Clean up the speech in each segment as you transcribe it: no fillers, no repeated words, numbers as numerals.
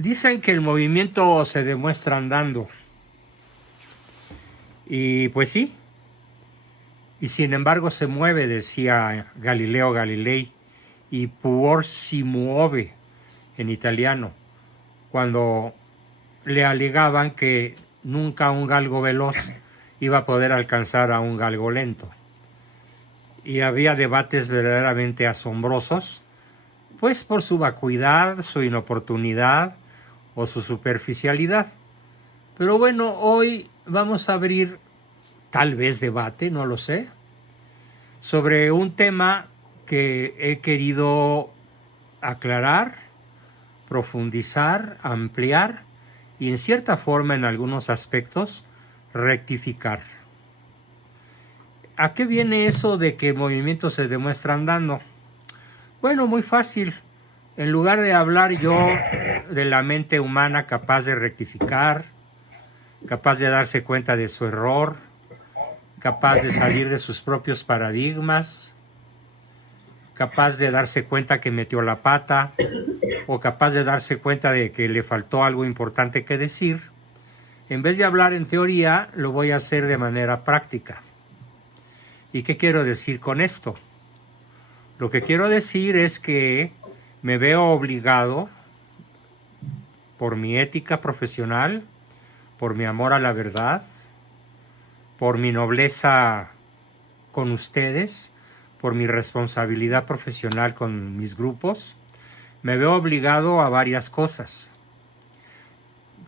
Dicen que el movimiento se demuestra andando. Y pues sí, y sin embargo se mueve, decía Galileo Galilei, y puor si muove en italiano, cuando le alegaban que nunca un galgo veloz iba a poder alcanzar a un galgo lento. Y había debates verdaderamente asombrosos, pues por su vacuidad, su inoportunidad o su superficialidad. Pero bueno, hoy vamos a abrir, tal vez debate, no lo sé, sobre un tema que he querido aclarar, profundizar, ampliar y en cierta forma en algunos aspectos rectificar. ¿A qué viene eso de que el movimiento se demuestra andando? Bueno, muy fácil. En lugar de hablar yo de la mente humana capaz de rectificar, capaz de darse cuenta de su error, capaz de salir de sus propios paradigmas, capaz de darse cuenta que metió la pata o capaz de darse cuenta de que le faltó algo importante que decir, en vez de hablar en teoría, lo voy a hacer de manera práctica. ¿Y qué quiero decir con esto? Lo que quiero decir es que me veo obligado, por mi ética profesional, por mi amor a la verdad, por mi nobleza con ustedes, por mi responsabilidad profesional con mis grupos, me veo obligado a varias cosas,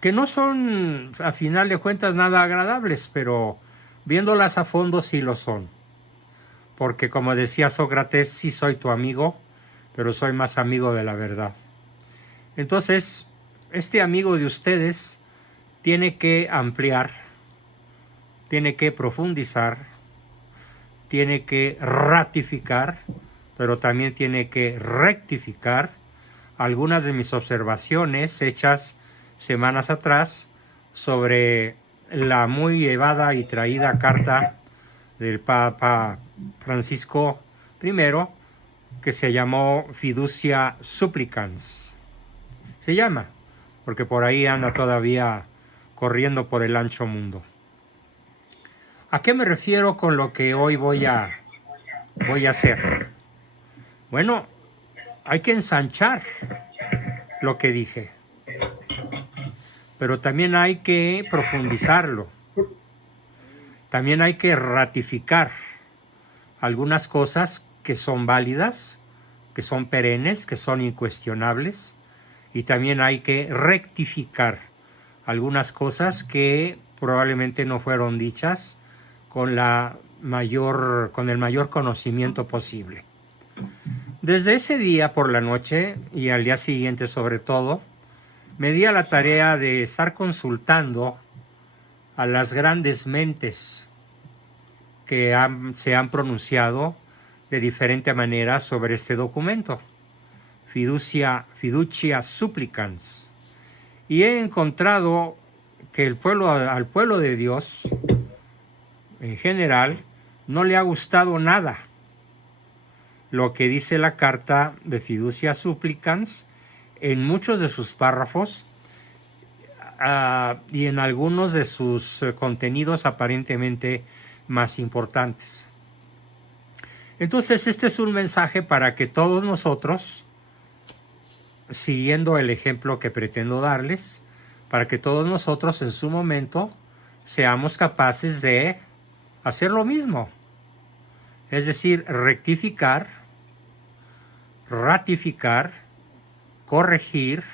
que no son, a final de cuentas, nada agradables, pero viéndolas a fondo sí lo son. Porque como decía Sócrates, sí soy tu amigo, pero soy más amigo de la verdad. Entonces, este amigo de ustedes tiene que ampliar, tiene que profundizar, tiene que ratificar, pero también tiene que rectificar algunas de mis observaciones hechas semanas atrás sobre la muy llevada y traída carta del Papa Francisco I, que se llamó Fiducia Supplicans. Se llama, porque por ahí anda todavía corriendo por el ancho mundo. ¿A qué me refiero con lo que hoy voy a hacer? Bueno, hay que ensanchar lo que dije, pero también hay que profundizarlo. También hay que ratificar algunas cosas que son válidas, que son perennes, que son incuestionables, y también hay que rectificar algunas cosas que probablemente no fueron dichas con el mayor conocimiento posible. Desde ese día por la noche y al día siguiente sobre todo, me di a la tarea de estar consultando a las grandes mentes que se han pronunciado de diferente manera sobre este documento, Fiducia Supplicans, y he encontrado que al pueblo de Dios, en general, no le ha gustado nada lo que dice la carta de Fiducia Supplicans en muchos de sus párrafos y en algunos de sus contenidos aparentemente más importantes. Entonces, este es un mensaje para que todos nosotros, siguiendo el ejemplo que pretendo darles, para que todos nosotros en su momento seamos capaces de hacer lo mismo. Es decir, rectificar, ratificar, corregir,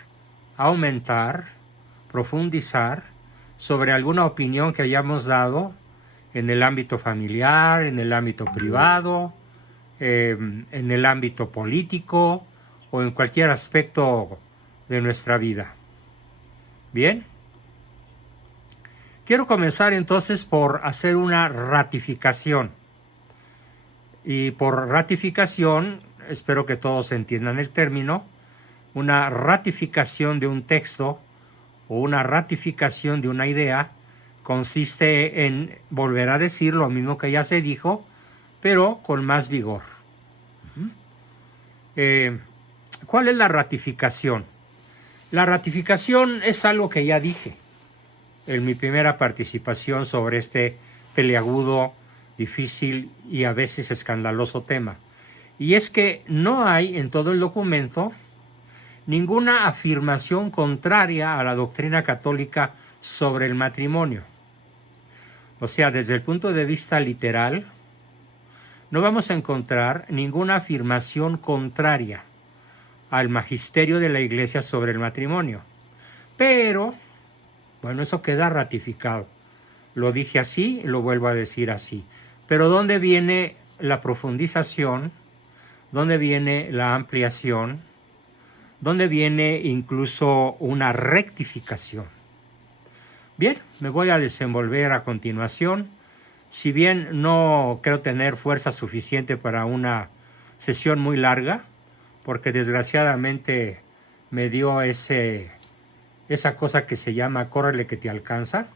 aumentar, profundizar sobre alguna opinión que hayamos dado en el ámbito familiar, en el ámbito privado, en el ámbito político o en cualquier aspecto de nuestra vida. Bien, quiero comenzar entonces por hacer una ratificación. Y por ratificación, espero que todos entiendan el término, una ratificación de un texto o una ratificación de una idea consiste en volver a decir lo mismo que ya se dijo, pero con más vigor. ¿Cuál es la ratificación? La ratificación es algo que ya dije en mi primera participación sobre este peliagudo, difícil y a veces escandaloso tema. Y es que no hay en todo el documento ninguna afirmación contraria a la doctrina católica sobre el matrimonio. O sea, desde el punto de vista literal, no vamos a encontrar ninguna afirmación contraria al magisterio de la Iglesia sobre el matrimonio. Pero, bueno, eso queda ratificado. Lo dije así, lo vuelvo a decir así. Pero ¿dónde viene la profundización? ¿Dónde viene la ampliación? ¿Dónde viene incluso una rectificación? Bien, me voy a desenvolver a continuación. Si bien no creo tener fuerza suficiente para una sesión muy larga, porque desgraciadamente me dio esa cosa que se llama córrele que te alcanza,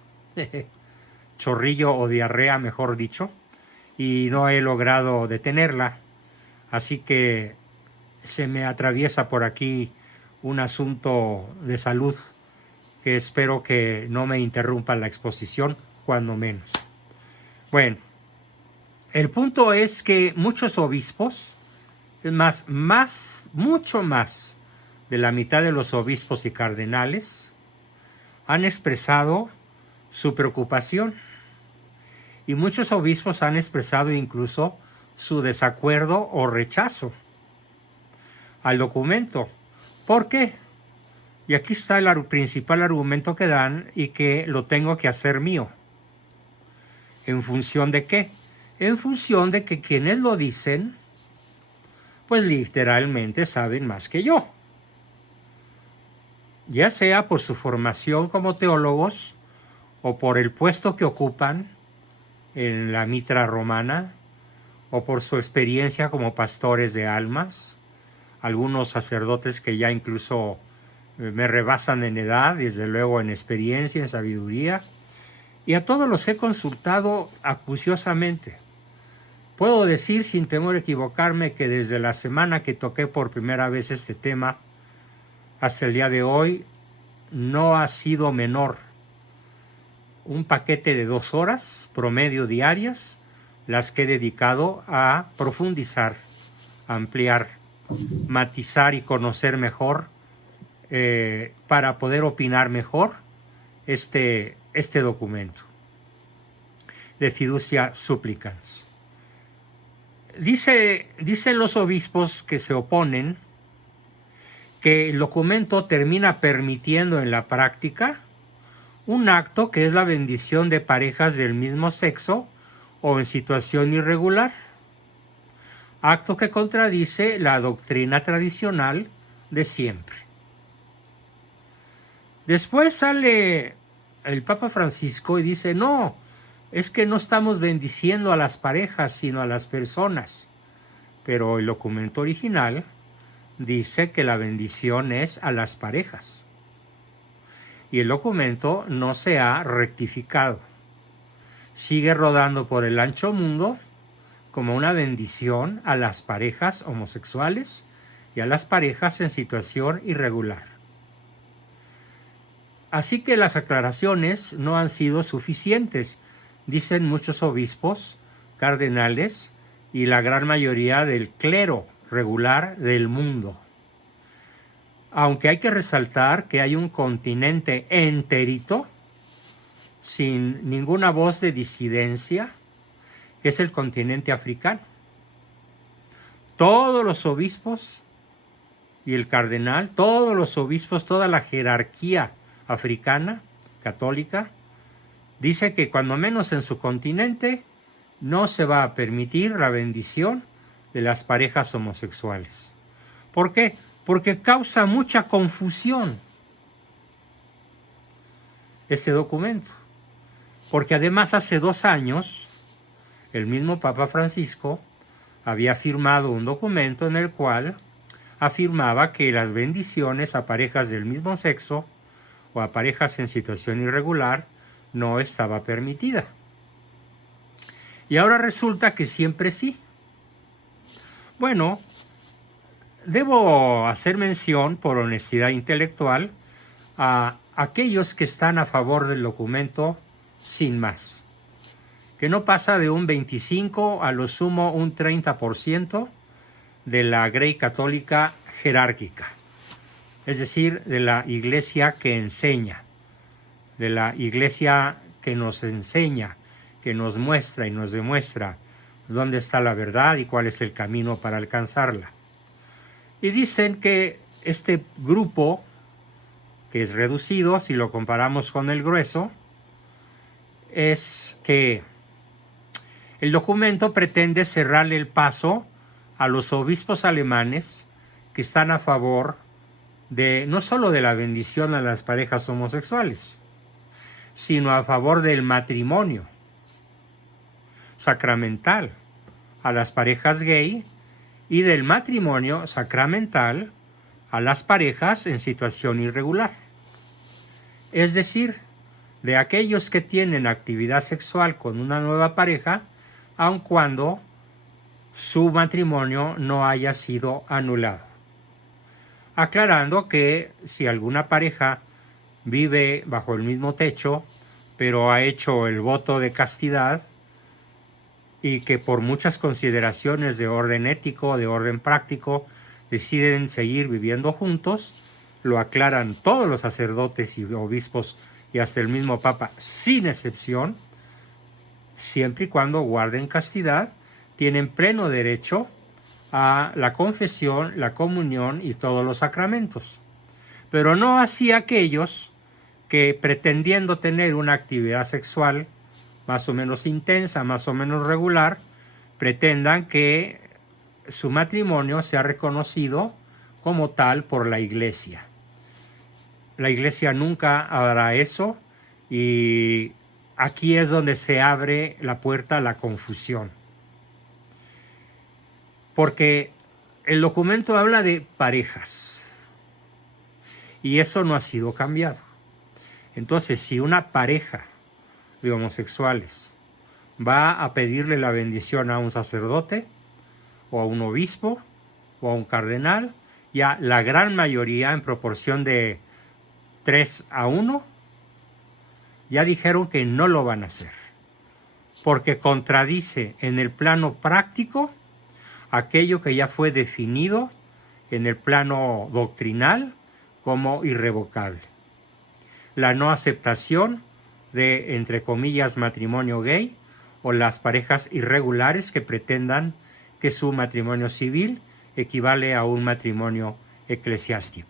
chorrillo o diarrea, mejor dicho, y no he logrado detenerla. Así que se me atraviesa por aquí un asunto de salud que espero que no me interrumpa la exposición, cuando menos. Bueno, el punto es que muchos obispos, es mucho más de la mitad de los obispos y cardenales, han expresado su preocupación, y muchos obispos han expresado incluso su desacuerdo o rechazo al documento. ¿Por qué? Y aquí está el principal argumento que dan y que lo tengo que hacer mío. ¿En función de qué? En función de que quienes lo dicen, pues literalmente saben más que yo. Ya sea por su formación como teólogos o por el puesto que ocupan en la mitra romana o por su experiencia como pastores de almas, algunos sacerdotes que ya incluso me rebasan en edad, desde luego en experiencia, en sabiduría, y a todos los he consultado acuciosamente. Puedo decir sin temor a equivocarme que desde la semana que toqué por primera vez este tema hasta el día de hoy no ha sido menor un paquete de 2 horas promedio diarias las que he dedicado a profundizar, ampliar, matizar y conocer mejor para poder opinar mejor este documento de Fiducia Supplicans. Dicen los obispos que se oponen que el documento termina permitiendo en la práctica un acto que es la bendición de parejas del mismo sexo o en situación irregular, acto que contradice la doctrina tradicional de siempre. Después sale el Papa Francisco y dice, no, es que no estamos bendiciendo a las parejas, sino a las personas. Pero el documento original dice que la bendición es a las parejas. Y el documento no se ha rectificado. Sigue rodando por el ancho mundo como una bendición a las parejas homosexuales y a las parejas en situación irregular. Así que las aclaraciones no han sido suficientes, dicen muchos obispos, cardenales y la gran mayoría del clero regular del mundo. Aunque hay que resaltar que hay un continente enterito, sin ninguna voz de disidencia, que es el continente africano. Todos los obispos y el cardenal, todos los obispos, toda la jerarquía africana, católica, dice que cuando menos en su continente no se va a permitir la bendición de las parejas homosexuales. ¿Por qué? Porque causa mucha confusión este documento. Porque además hace 2 años el mismo Papa Francisco había firmado un documento en el cual afirmaba que las bendiciones a parejas del mismo sexo o a parejas en situación irregular no estaba permitida. Y ahora resulta que siempre sí. Bueno, debo hacer mención, por honestidad intelectual, a aquellos que están a favor del documento sin más, que no pasa de un 25 a lo sumo un 30% de la Grey católica jerárquica, es decir, de la iglesia que enseña, de la iglesia que nos enseña, que nos muestra y nos demuestra dónde está la verdad y cuál es el camino para alcanzarla. Y dicen que este grupo, que es reducido si lo comparamos con el grueso, es que el documento pretende cerrarle el paso a los obispos alemanes que están a favor de no solo de la bendición a las parejas homosexuales, sino a favor del matrimonio sacramental a las parejas gay y del matrimonio sacramental a las parejas en situación irregular. Es decir, de aquellos que tienen actividad sexual con una nueva pareja, aun cuando su matrimonio no haya sido anulado. Aclarando que si alguna pareja vive bajo el mismo techo, pero ha hecho el voto de castidad y que por muchas consideraciones de orden ético, de orden práctico, deciden seguir viviendo juntos, lo aclaran todos los sacerdotes y obispos y hasta el mismo Papa, sin excepción, siempre y cuando guarden castidad, tienen pleno derecho a la confesión, la comunión y todos los sacramentos. Pero no así aquellos que, pretendiendo tener una actividad sexual más o menos intensa, más o menos regular, pretendan que su matrimonio sea reconocido como tal por la Iglesia. La Iglesia nunca hará eso y aquí es donde se abre la puerta a la confusión. Porque el documento habla de parejas y eso no ha sido cambiado. Entonces, si una pareja de homosexuales va a pedirle la bendición a un sacerdote o a un obispo o a un cardenal, ya la gran mayoría, en proporción de 3-1, ya dijeron que no lo van a hacer, porque contradice en el plano práctico aquello que ya fue definido en el plano doctrinal como irrevocable. La no aceptación de, entre comillas, matrimonio gay o las parejas irregulares que pretendan que su matrimonio civil equivale a un matrimonio eclesiástico.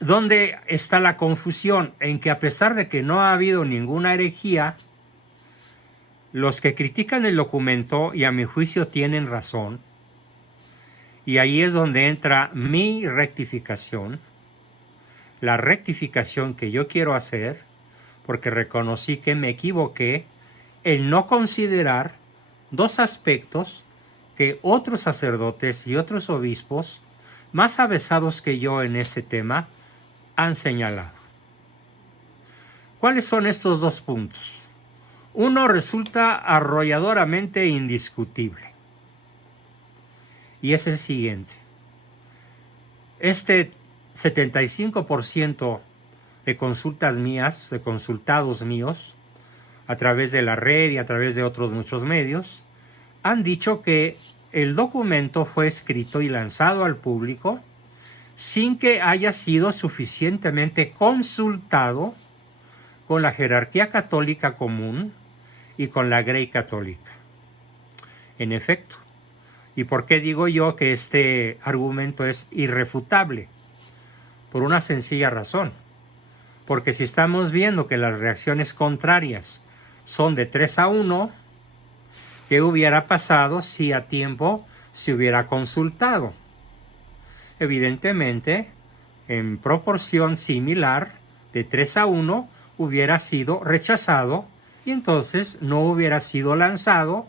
¿Dónde está la confusión? En que a pesar de que no ha habido ninguna herejía, los que critican el documento, y a mi juicio tienen razón, y ahí es donde entra mi rectificación, la rectificación que yo quiero hacer, porque reconocí que me equivoqué en no considerar dos aspectos que otros sacerdotes y otros obispos más avesados que yo en este tema han señalado. ¿Cuáles son estos dos puntos? Uno resulta arrolladoramente indiscutible y es el siguiente. Este 75% de consultas mías, de consultados míos, a través de la red y a través de otros muchos medios, han dicho que el documento fue escrito y lanzado al público sin que haya sido suficientemente consultado con la jerarquía católica común y con la Grey católica. En efecto, ¿y por qué digo yo que este argumento es irrefutable? Por una sencilla razón. Porque si estamos viendo que las reacciones contrarias son de 3-1, ¿qué hubiera pasado si a tiempo se hubiera consultado? Evidentemente, en proporción similar, de 3-1, hubiera sido rechazado y entonces no hubiera sido lanzado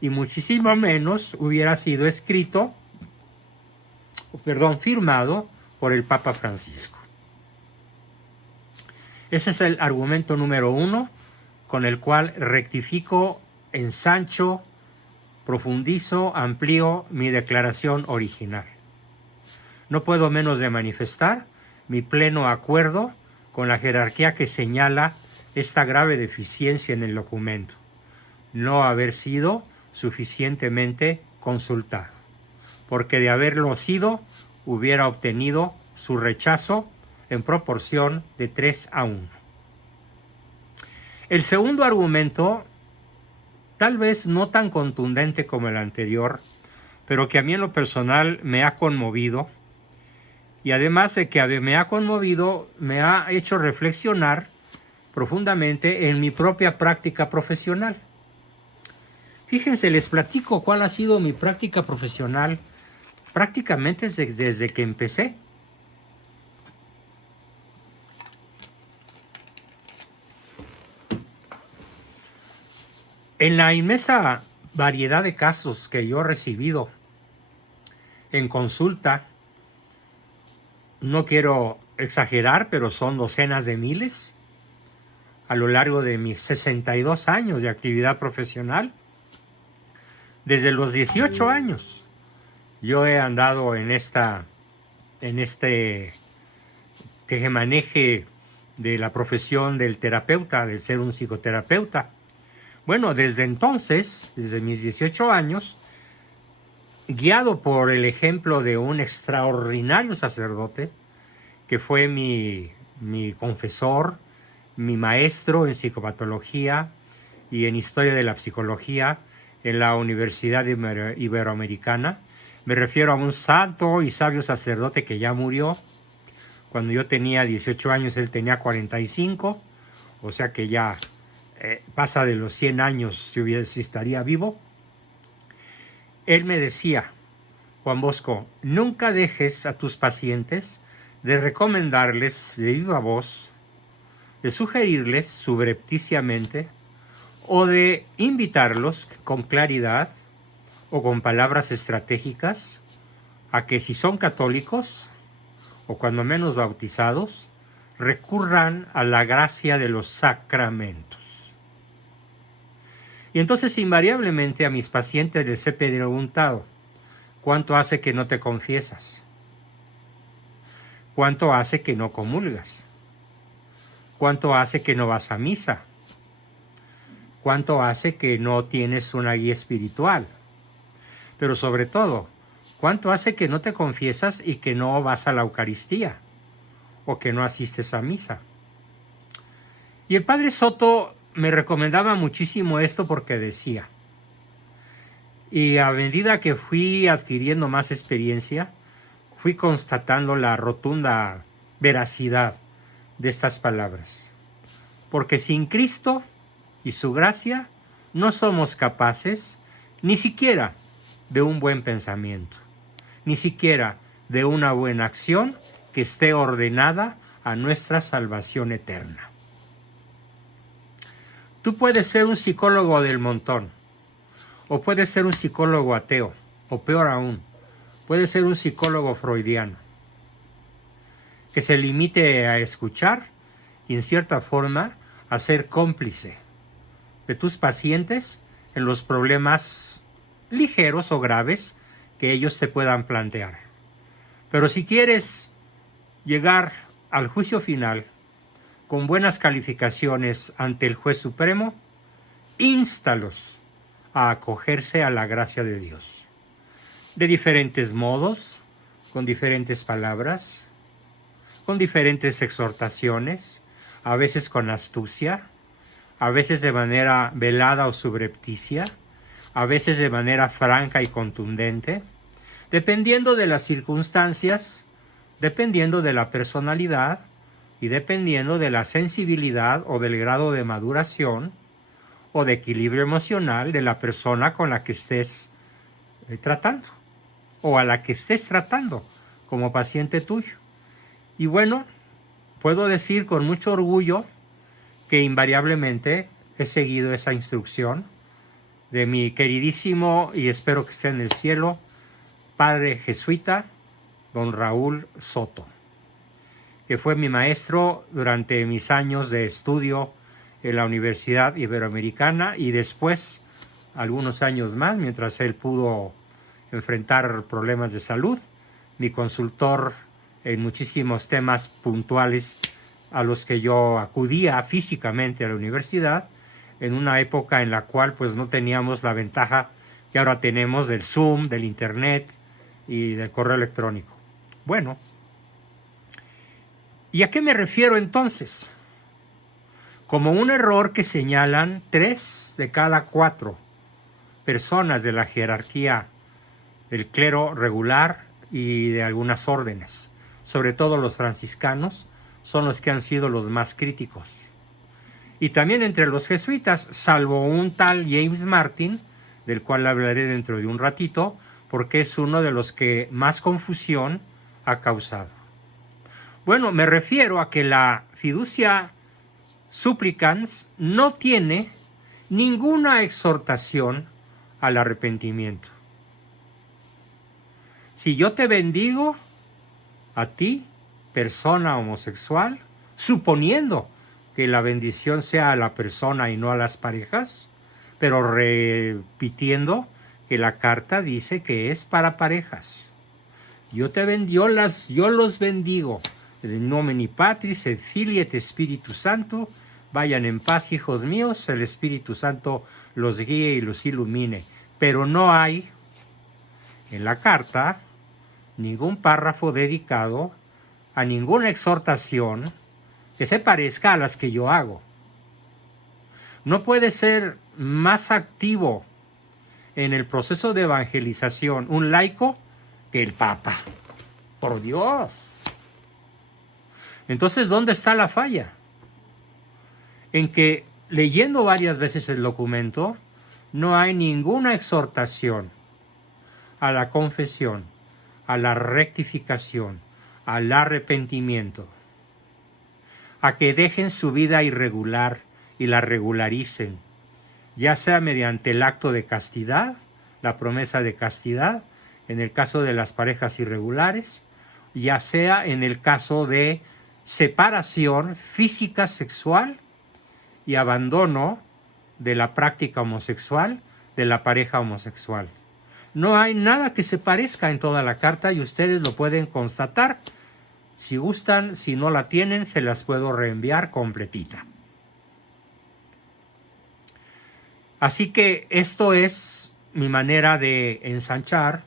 y muchísimo menos hubiera sido firmado por el Papa Francisco. Ese es el argumento número 1 con el cual rectifico, ensancho, profundizo, amplío mi declaración original. no puedo menos de manifestar mi pleno acuerdo con la jerarquía que señala esta grave deficiencia en el documento: no haber sido suficientemente consultado, porque de haberlo sido hubiera obtenido su rechazo en proporción de 3-1. El segundo argumento, tal vez no tan contundente como el anterior, pero que a mí en lo personal me ha conmovido, y además de que me ha conmovido, me ha hecho reflexionar profundamente en mi propia práctica profesional. Fíjense, les platico cuál ha sido mi práctica profesional prácticamente desde que empecé. En la inmensa variedad de casos que yo he recibido en consulta, no quiero exagerar, pero son docenas de miles a lo largo de mis 62 años de actividad profesional. Desde los 18 años yo he andado en este tejemaneje de la profesión del terapeuta, de ser un psicoterapeuta. Bueno, desde entonces, desde mis 18 años, guiado por el ejemplo de un extraordinario sacerdote que fue mi confesor, mi maestro en psicopatología y en historia de la psicología en la Universidad Iberoamericana. Me refiero a un santo y sabio sacerdote que ya murió. Cuando yo tenía 18 años, él tenía 45, o sea que ya pasa de los 100 años si estaría vivo. Él me decía: Juan Bosco, nunca dejes a tus pacientes de recomendarles de viva voz, de sugerirles subrepticiamente o de invitarlos con claridad o con palabras estratégicas a que, si son católicos o cuando menos bautizados, recurran a la gracia de los sacramentos. Y entonces invariablemente a mis pacientes les he preguntado: ¿cuánto hace que no te confiesas? ¿Cuánto hace que no comulgas? ¿Cuánto hace que no vas a misa? ¿Cuánto hace que no tienes una guía espiritual? Pero sobre todo, ¿cuánto hace que no te confiesas y que no vas a la Eucaristía? ¿O que no asistes a misa? Y el padre Soto me recomendaba muchísimo esto porque decía, y a medida que fui adquiriendo más experiencia, fui constatando la rotunda veracidad de estas palabras. Porque sin Cristo y su gracia no somos capaces ni siquiera de un buen pensamiento, ni siquiera de una buena acción que esté ordenada a nuestra salvación eterna. Tú puedes ser un psicólogo del montón, o puedes ser un psicólogo ateo, o peor aún, puedes ser un psicólogo freudiano, que se limite a escuchar y en cierta forma a ser cómplice de tus pacientes en los problemas ligeros o graves que ellos te puedan plantear. Pero si quieres llegar al juicio final con buenas calificaciones ante el juez supremo,ínstalos a acogerse a la gracia de Dios. De diferentes modos, con diferentes palabras, con diferentes exhortaciones, a veces con astucia, a veces de manera velada o subrepticia, a veces de manera franca y contundente, dependiendo de las circunstancias, dependiendo de la personalidad y dependiendo de la sensibilidad o del grado de maduración o de equilibrio emocional de la persona con la que estés tratando o a la que estés tratando como paciente tuyo. Y bueno, puedo decir con mucho orgullo que invariablemente he seguido esa instrucción de mi queridísimo, y espero que esté en el cielo, padre jesuita, don Raúl Soto, que fue mi maestro durante mis años de estudio en la Universidad Iberoamericana y después algunos años más, mientras él pudo enfrentar problemas de salud, mi consultor en muchísimos temas puntuales a los que yo acudía físicamente a la universidad, en una época en la cual pues no teníamos la ventaja que ahora tenemos del Zoom, del Internet y del correo electrónico. Bueno, ¿y a qué me refiero entonces? Como un error que señalan 3 de cada 4 personas de la jerarquía del clero regular y de algunas órdenes, sobre todo los franciscanos, son los que han sido los más críticos. Y también entre los jesuitas, salvo un tal James Martin, del cual hablaré dentro de un ratito, porque es uno de los que más confusión ha causado. Bueno, me refiero a que la fiducia supplicans no tiene ninguna exhortación al arrepentimiento. Si yo te bendigo a ti, persona homosexual, suponiendo que la bendición sea a la persona y no a las parejas, pero repitiendo que la carta dice que es para parejas. Yo los bendigo. In nomine Patris et Filii et Spiritus Sancto. Vayan en paz, hijos míos, el Espíritu Santo los guíe y los ilumine. Pero no hay en la carta ningún párrafo dedicado a ninguna exhortación que se parezca a las que yo hago. No puede ser más activo en el proceso de evangelización un laico que el Papa. Por Dios. Entonces, ¿dónde está la falla? En que, leyendo varias veces el documento, no hay ninguna exhortación a la confesión, a la rectificación, al arrepentimiento, a que dejen su vida irregular y la regularicen, ya sea mediante el acto de castidad, la promesa de castidad, en el caso de las parejas irregulares, ya sea en el caso de separación física sexual y abandono de la práctica homosexual de la pareja homosexual. No hay nada que se parezca en toda la carta y ustedes lo pueden constatar. Si gustan, si no la tienen, se las puedo reenviar completita. Así que esto es mi manera de ensanchar,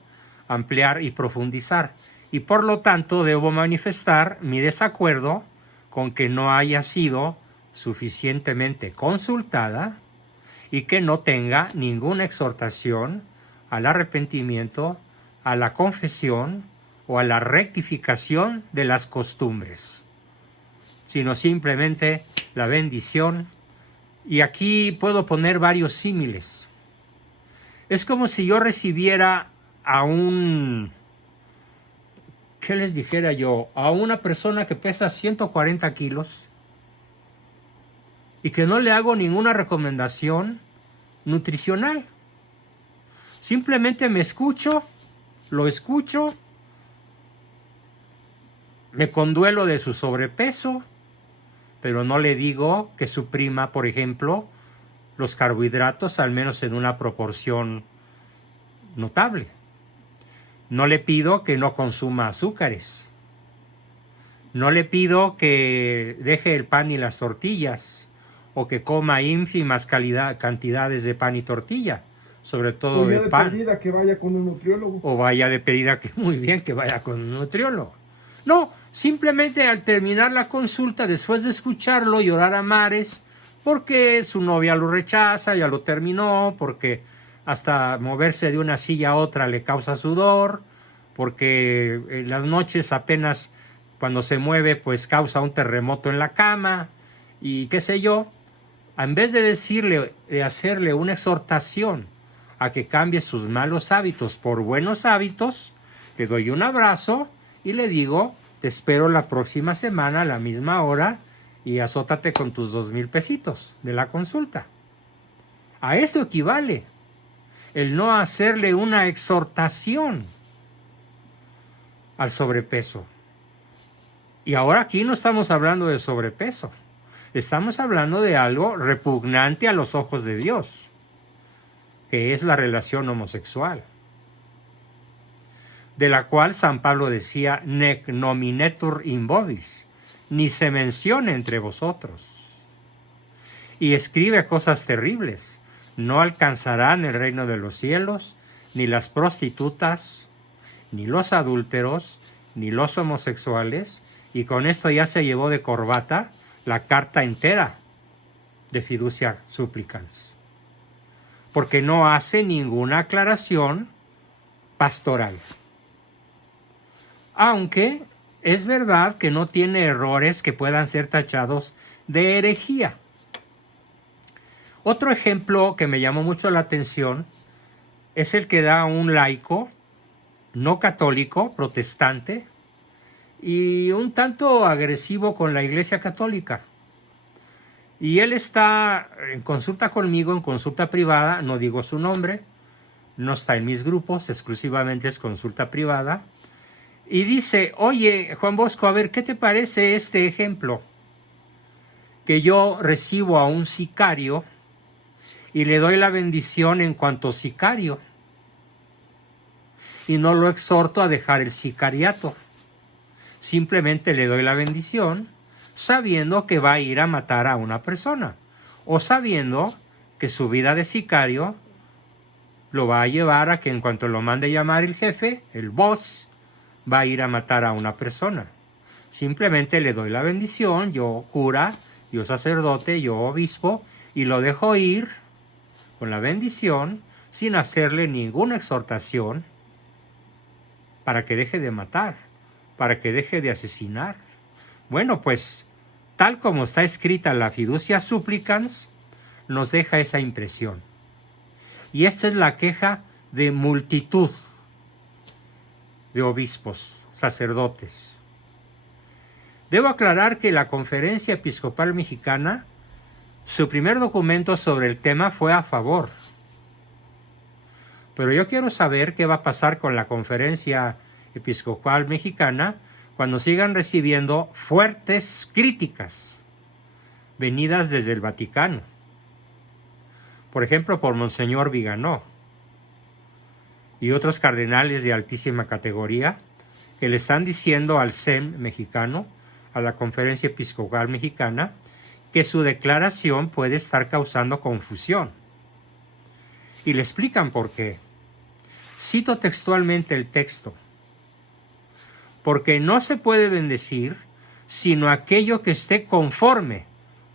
ampliar y profundizar. Y por lo tanto debo manifestar mi desacuerdo con que no haya sido suficientemente consultada y que no tenga ninguna exhortación al arrepentimiento, a la confesión o a la rectificación de las costumbres, sino simplemente la bendición. Y aquí puedo poner varios símiles. Es como si yo recibiera a ¿qué les dijera yo? A una persona que pesa 140 kilos y que no le hago ninguna recomendación nutricional. Simplemente me escucho, lo escucho, me conduelo de su sobrepeso, pero no le digo que suprima, por ejemplo, los carbohidratos al menos en una proporción notable. No le pido que no consuma azúcares. No le pido que deje el pan y las tortillas o que coma ínfimas cantidades de pan y tortilla, sobre todo de pan. De pedida que vaya con un nutriólogo. O vaya de pedida que muy bien que vaya con un nutriólogo. No, simplemente al terminar la consulta, después de escucharlo llorar a mares, porque su novia lo rechaza, ya lo terminó, porque hasta moverse de una silla a otra le causa sudor, porque en las noches apenas cuando se mueve pues causa un terremoto en la cama y qué sé yo. En vez de decirle, de hacerle una exhortación a que cambie sus malos hábitos por buenos hábitos, le doy un abrazo y le digo, te espero la próxima semana a la misma hora y azótate con tus 2,000 pesitos de la consulta. A esto equivale el no hacerle una exhortación al sobrepeso. Y ahora aquí no estamos hablando de sobrepeso, estamos hablando de algo repugnante a los ojos de Dios, que es la relación homosexual. de la cual San Pablo decía, nec nominetur in vobis, ni se menciona entre vosotros. Y escribe cosas terribles. No alcanzarán el reino de los cielos, ni las prostitutas, ni los adúlteros, ni los homosexuales, y con esto ya se llevó de corbata la carta entera de Fiducia Supplicans, porque no hace ninguna aclaración pastoral. Aunque es verdad que no tiene errores que puedan ser tachados de herejía. Otro ejemplo que me llamó mucho la atención es el que da un laico no católico, protestante, y un tanto agresivo con la Iglesia Católica. Y él está en consulta conmigo, en consulta privada, no digo su nombre, no está en mis grupos, exclusivamente es consulta privada, y dice, oye, Juan Bosco, a ver, ¿qué te parece este ejemplo? Que yo recibo a un sicario y le doy la bendición en cuanto sicario, y no lo exhorto a dejar el sicariato. Simplemente le doy la bendición sabiendo que va a ir a matar a una persona, o sabiendo que su vida de sicario lo va a llevar a que en cuanto lo mande llamar el jefe, el boss, va a ir a matar a una persona. Simplemente le doy la bendición, yo cura, yo sacerdote, yo obispo, y lo dejo ir con la bendición sin hacerle ninguna exhortación para que deje de matar, para que deje de asesinar. Bueno, pues, tal como está escrita la Fiducia Supplicans, nos deja esa impresión. Y esta es la queja de multitud de obispos, sacerdotes. Debo aclarar que la Conferencia Episcopal Mexicana, su primer documento sobre el tema fue a favor. Pero yo quiero saber qué va a pasar con la Conferencia Episcopal Mexicana cuando sigan recibiendo fuertes críticas venidas desde el Vaticano. Por ejemplo, por Monseñor Viganó y otros cardenales de altísima categoría que le están diciendo al CEM mexicano, a la Conferencia Episcopal Mexicana, que su declaración puede estar causando confusión. Y le explican por qué. Cito textualmente el texto. Porque no se puede bendecir sino aquello que esté conforme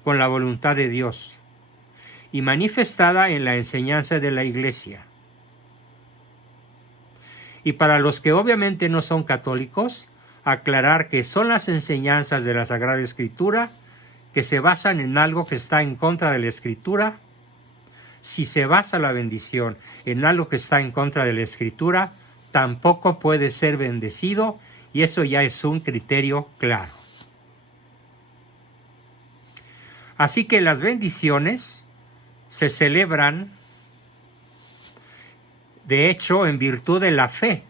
con la voluntad de Dios y manifestada en la enseñanza de la Iglesia. Y para los que obviamente no son católicos, aclarar que son las enseñanzas de la Sagrada Escritura que se basan en algo que está en contra de la Escritura. Si se basa la bendición en algo que está en contra de la Escritura, tampoco puede ser bendecido, y eso ya es un criterio claro. Así que las bendiciones se celebran, de hecho, en virtud de la fe,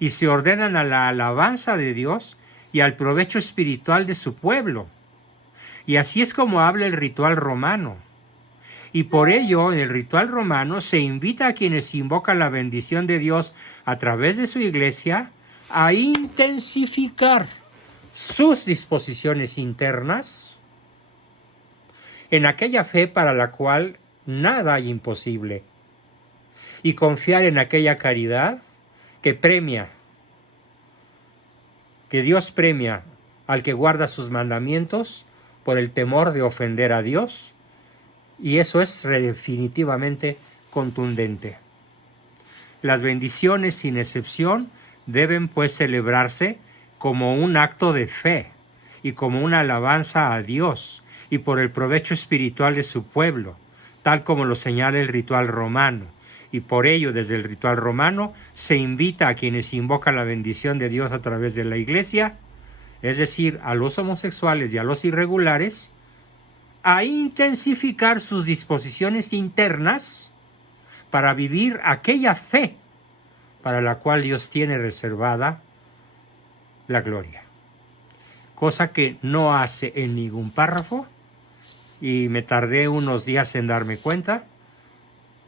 y se ordenan a la alabanza de Dios y al provecho espiritual de su pueblo. Y así es como habla el ritual romano. Y por ello, en el ritual romano se invita a quienes invocan la bendición de Dios a través de su iglesia a intensificar sus disposiciones internas en aquella fe para la cual nada hay imposible, y confiar en aquella caridad que premia, que Dios premia al que guarda sus mandamientos por el temor de ofender a Dios, y eso es definitivamente contundente. Las bendiciones, sin excepción, deben pues celebrarse como un acto de fe y como una alabanza a Dios y por el provecho espiritual de su pueblo, tal como lo señala el ritual romano. Y por ello, desde el ritual romano, se invita a quienes invocan la bendición de Dios a través de la Iglesia, es decir, a los homosexuales y a los irregulares, a intensificar sus disposiciones internas para vivir aquella fe para la cual Dios tiene reservada la gloria. Cosa que no hace en ningún párrafo, y me tardé unos días en darme cuenta,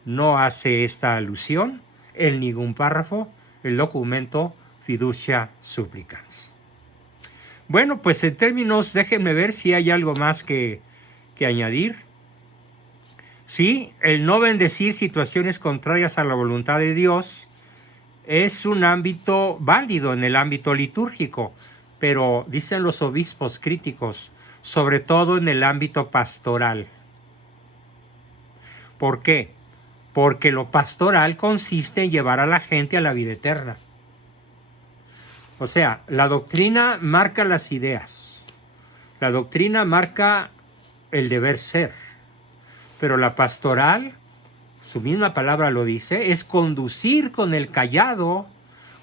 no hace esta alusión en ningún párrafo el documento Fiducia Supplicans. Bueno, pues en términos, déjenme ver si hay algo más que añadir. Sí, el no bendecir situaciones contrarias a la voluntad de Dios es un ámbito válido en el ámbito litúrgico, pero dicen los obispos críticos, sobre todo en el ámbito pastoral. ¿Por qué? Porque lo pastoral consiste en llevar a la gente a la vida eterna. O sea, la doctrina marca las ideas, la doctrina marca el deber ser, pero la pastoral, su misma palabra lo dice, es conducir con el cayado,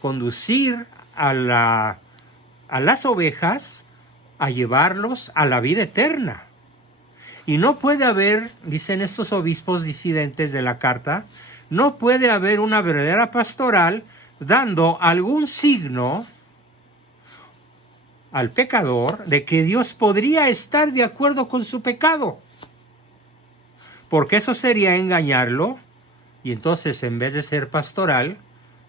conducir a las ovejas a llevarlos a la vida eterna. Y no puede haber, dicen estos obispos disidentes de la carta, no puede haber una verdadera pastoral dando algún signo al pecador de que Dios podría estar de acuerdo con su pecado. Porque eso sería engañarlo, y entonces en vez de ser pastoral,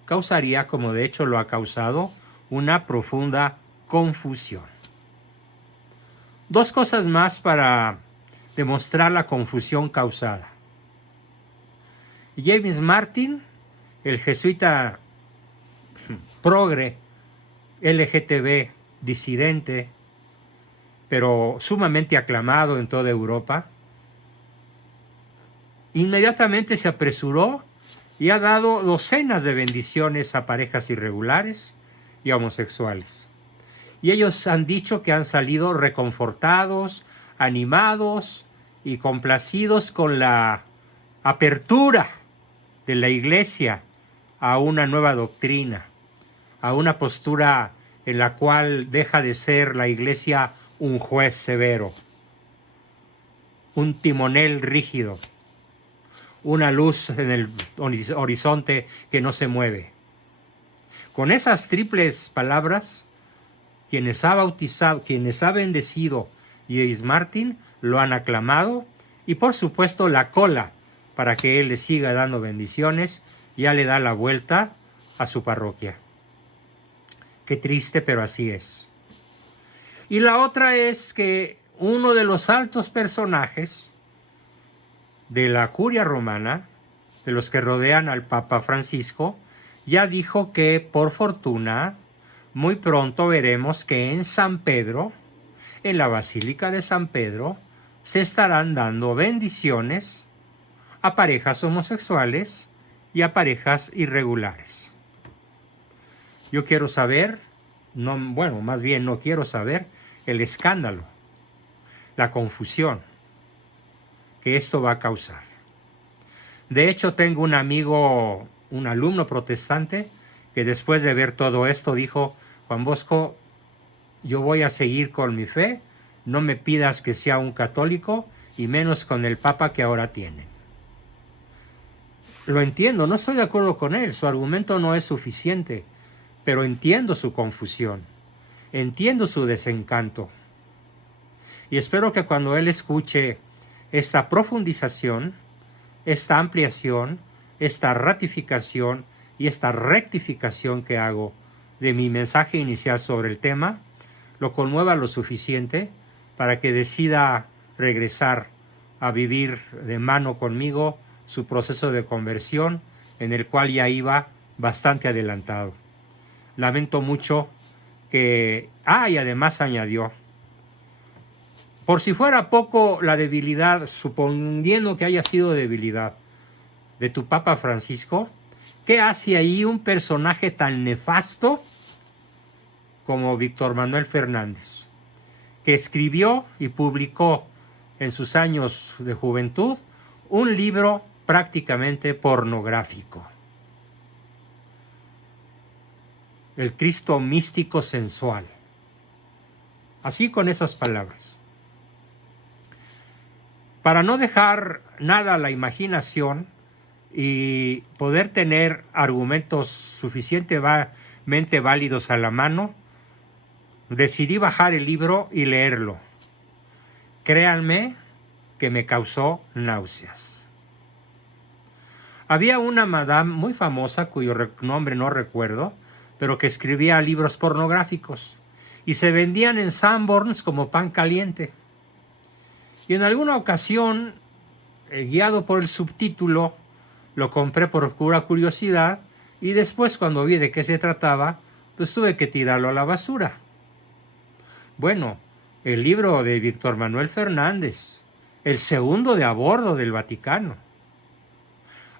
causaría, como de hecho lo ha causado, una profunda confusión. Dos cosas más para demostrar la confusión causada. James Martin, el jesuita progre, LGTB, disidente, pero sumamente aclamado en toda Europa, inmediatamente se apresuró y ha dado docenas de bendiciones a parejas irregulares y homosexuales. Y ellos han dicho que han salido reconfortados, animados y complacidos con la apertura de la Iglesia a una nueva doctrina, a una postura en la cual deja de ser la Iglesia un juez severo, un timonel rígido, una luz en el horizonte que no se mueve. Con esas triples palabras, quienes ha bautizado, quienes ha bendecido James Martin, lo han aclamado y por supuesto la cola para que él le siga dando bendiciones, ya le da la vuelta a su parroquia. Qué triste, pero así es. Y la otra es que uno de los altos personajes de la curia romana, de los que rodean al Papa Francisco, ya dijo que por fortuna muy pronto veremos que en San Pedro, en la Basílica de San Pedro, se estarán dando bendiciones a parejas homosexuales y a parejas irregulares. Yo quiero saber, más bien no quiero saber el escándalo, la confusión que esto va a causar. De hecho, tengo un amigo, un alumno protestante, que después de ver todo esto dijo: Juan Bosco, yo voy a seguir con mi fe, no me pidas que sea un católico, y menos con el Papa que ahora tienen. Lo entiendo, no estoy de acuerdo con él, su argumento no es suficiente, pero entiendo su confusión, entiendo su desencanto. Y espero que cuando él escuche esta profundización, esta ampliación, esta ratificación y esta rectificación que hago de mi mensaje inicial sobre el tema, lo conmueva lo suficiente para que decida regresar a vivir de mano conmigo su proceso de conversión, en el cual ya iba bastante adelantado. Lamento mucho que... y además añadió, por si fuera poco la debilidad, suponiendo que haya sido debilidad de tu Papa Francisco, ¿qué hace ahí un personaje tan nefasto como Víctor Manuel Fernández, que escribió y publicó en sus años de juventud un libro prácticamente pornográfico? El Cristo místico sensual. Así, con esas palabras. Para no dejar nada a la imaginación y poder tener argumentos suficientemente válidos a la mano, decidí bajar el libro y leerlo. Créanme que me causó náuseas. Había una madame muy famosa, cuyo nombre no recuerdo, pero que escribía libros pornográficos y se vendían en Sanborns como pan caliente. Y en alguna ocasión, guiado por el subtítulo, lo compré por pura curiosidad y después, cuando vi de qué se trataba, pues tuve que tirarlo a la basura. Bueno, el libro de Víctor Manuel Fernández, el segundo de a bordo del Vaticano.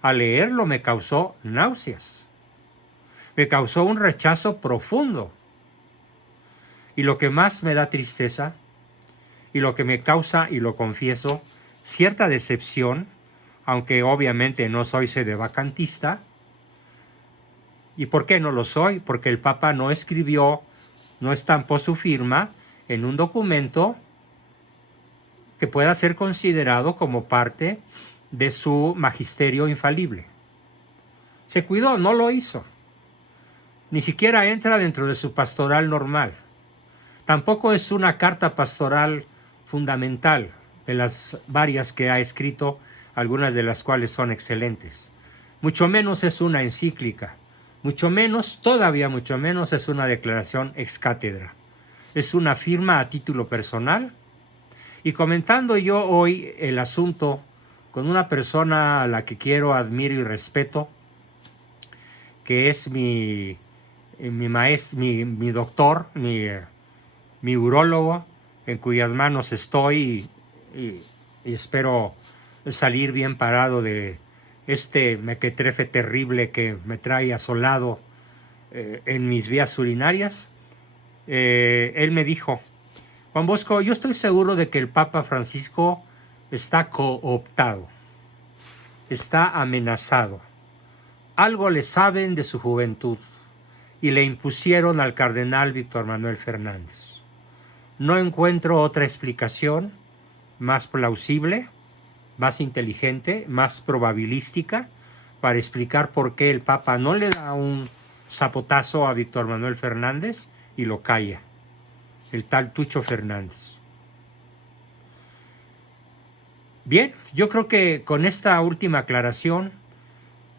Al leerlo me causó náuseas. Me causó un rechazo profundo. Y lo que más me da tristeza, y lo que me causa, y lo confieso, cierta decepción, aunque obviamente no soy sedevacantista. ¿Y por qué no lo soy? Porque el Papa no escribió, no estampó su firma en un documento que pueda ser considerado como parte de su magisterio infalible. Se cuidó, no lo hizo. Ni siquiera entra dentro de su pastoral normal. Tampoco es una carta pastoral fundamental de las varias que ha escrito, algunas de las cuales son excelentes. Mucho menos es una encíclica. Mucho menos, todavía mucho menos, es una declaración ex cátedra. Es una firma a título personal. Y comentando yo hoy el asunto con una persona a la que quiero, admiro y respeto, que es mi doctor, mi urólogo, en cuyas manos estoy y espero salir bien parado de este mequetrefe terrible que me trae asolado en mis vías urinarias. Él me dijo: Juan Bosco, yo estoy seguro de que el Papa Francisco está cooptado, está amenazado. Algo le saben de su juventud y le impusieron al cardenal Víctor Manuel Fernández. No encuentro otra explicación más plausible, más inteligente, más probabilística para explicar por qué el Papa no le da un zapotazo a Víctor Manuel Fernández y lo calla, el tal Tucho Fernández. Bien, yo creo que con esta última aclaración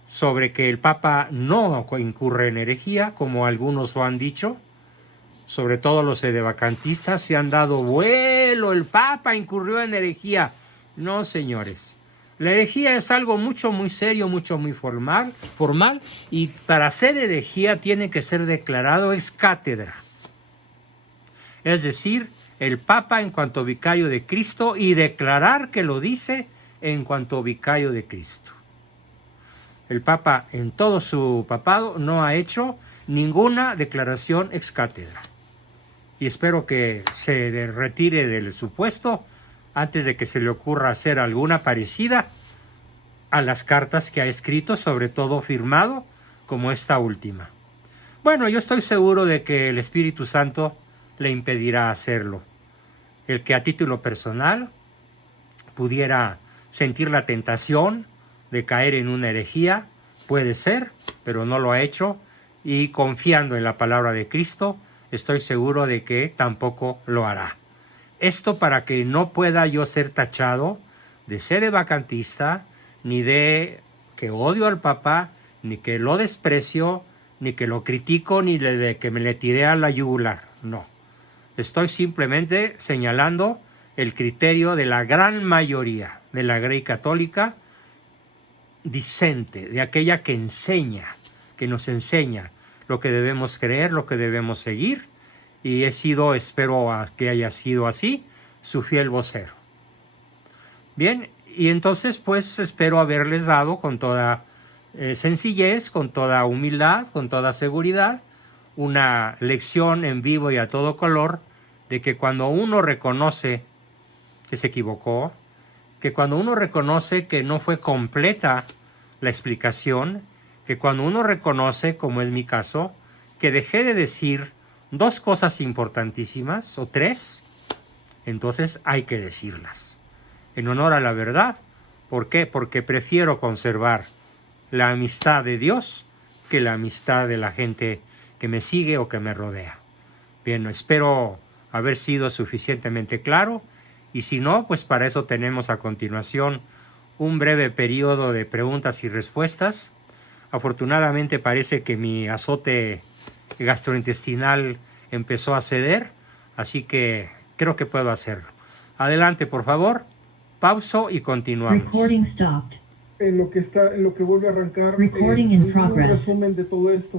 sobre que el Papa no incurre en herejía, como algunos lo han dicho, sobre todo los sedevacantistas, se han dado vuelo, el Papa incurrió en herejía. No, señores. La herejía es algo muy serio, muy formal, y para ser herejía tiene que ser declarado ex cátedra. Es decir, el Papa en cuanto vicario de Cristo y declarar que lo dice en cuanto vicario de Cristo. El Papa en todo su papado no ha hecho ninguna declaración ex cátedra. Y espero que se retire del su puesto antes de que se le ocurra hacer alguna parecida a las cartas que ha escrito, sobre todo firmado, como esta última. Bueno, yo estoy seguro de que el Espíritu Santo le impedirá hacerlo. El que a título personal pudiera sentir la tentación de caer en una herejía, puede ser, pero no lo ha hecho, y confiando en la palabra de Cristo, estoy seguro de que tampoco lo hará. Esto para que no pueda yo ser tachado de sedevacantista, ni de que odio al Papa, ni que lo desprecio, ni que lo critico, ni de que me le tiré a la yugular. No. Estoy simplemente señalando el criterio de la gran mayoría de la Grey Católica discente, de aquella que enseña, que nos enseña lo que debemos creer, lo que debemos seguir, y he sido, espero que haya sido así, su fiel vocero. Bien, y entonces pues espero haberles dado con toda sencillez, con toda humildad, con toda seguridad, una lección en vivo y a todo color de que cuando uno reconoce que se equivocó, que cuando uno reconoce que no fue completa la explicación, que cuando uno reconoce, como es mi caso, que dejé de decir dos cosas importantísimas o tres, entonces hay que decirlas en honor a la verdad. ¿Por qué? Porque prefiero conservar la amistad de Dios que la amistad de la gente que me sigue o que me rodea. Bien, espero haber sido suficientemente claro, y si no, pues para eso tenemos a continuación un breve periodo de preguntas y respuestas. Afortunadamente parece que mi azote gastrointestinal empezó a ceder, así que creo que puedo hacerlo. Adelante, por favor. Pauso y continuamos. Recording stopped. En lo que vuelve a arrancar, Recording in un progress. resumen de todo esto.